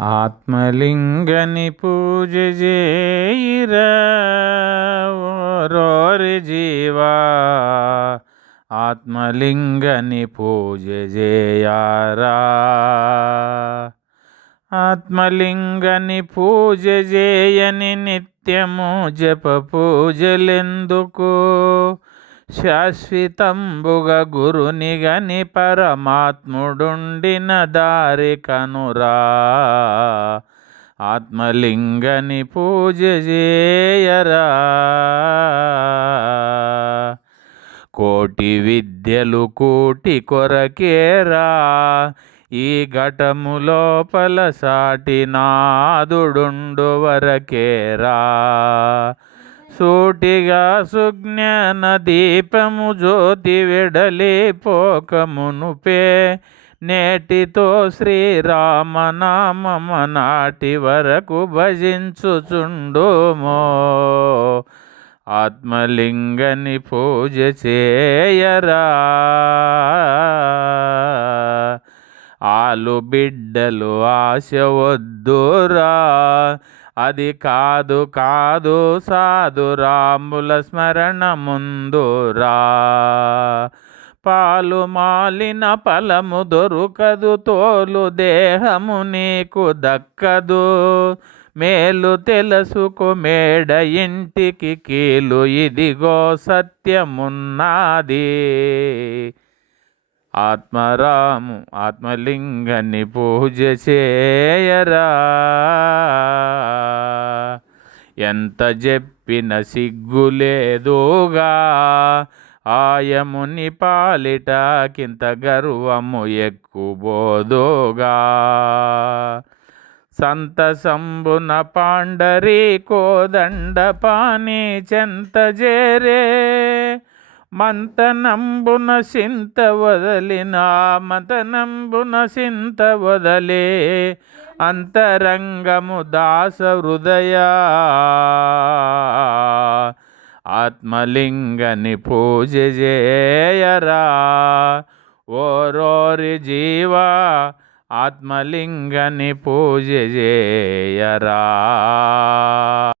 ఆత్మలింగని పూజ చేయిరా జీవా. ఆత్మలింగని పూజ చేయారా ఆత్మలింగని పూజ చేయని నిత్యము జప పూజలెందుకు? శాశ్వతంబుగ గురునిగని పరమాత్ముడుండిన దారి కనురా. ఆత్మలింగని పూజ చేయరా కోటి విద్యలు కూటి కొరకేరా. ఈ ఘటము లోపల సాటి నాదుడుండు వరకేరా. సూటిగా సుజ్ఞాన దీపము జ్యోతి వెడలి పోకమునుపే. నేటితో శ్రీరామనామమ నాటి వరకు భజించుచుండుమో. ఆత్మలింగని పూజ చేయరా. ఆలు బిడ్డలు ఆశ వద్దురా. అది కాదు కాదు సాధు రాముల స్మరణ ముందురా పాలు మాలిన ఫలము దొరుకదు తోలు దేహము నీకు దక్కదు. మేలు తెలుసుకు మేడ ఇంటికి కీలు ఇదిగో సత్యమున్నది. ఆత్మరాము ఆత్మలింగాన్ని పూజ చేయరా. ఎంత చెప్పిన సిగ్గులేదుగా ఆయముని పాలిట కింత గర్వము ఎక్కుబోదుగా. సంతసంబున పాండరీ కోదండ పాని చెంత జేరే. మంతనంబున సింత వదలిన మతనంబున సింత వదలే. అంతరంగము దాస హృదయ. ఆత్మలింగని పూజ చేయరా ఓరోరి జీవా ఆత్మలింగని పూజ చేయరా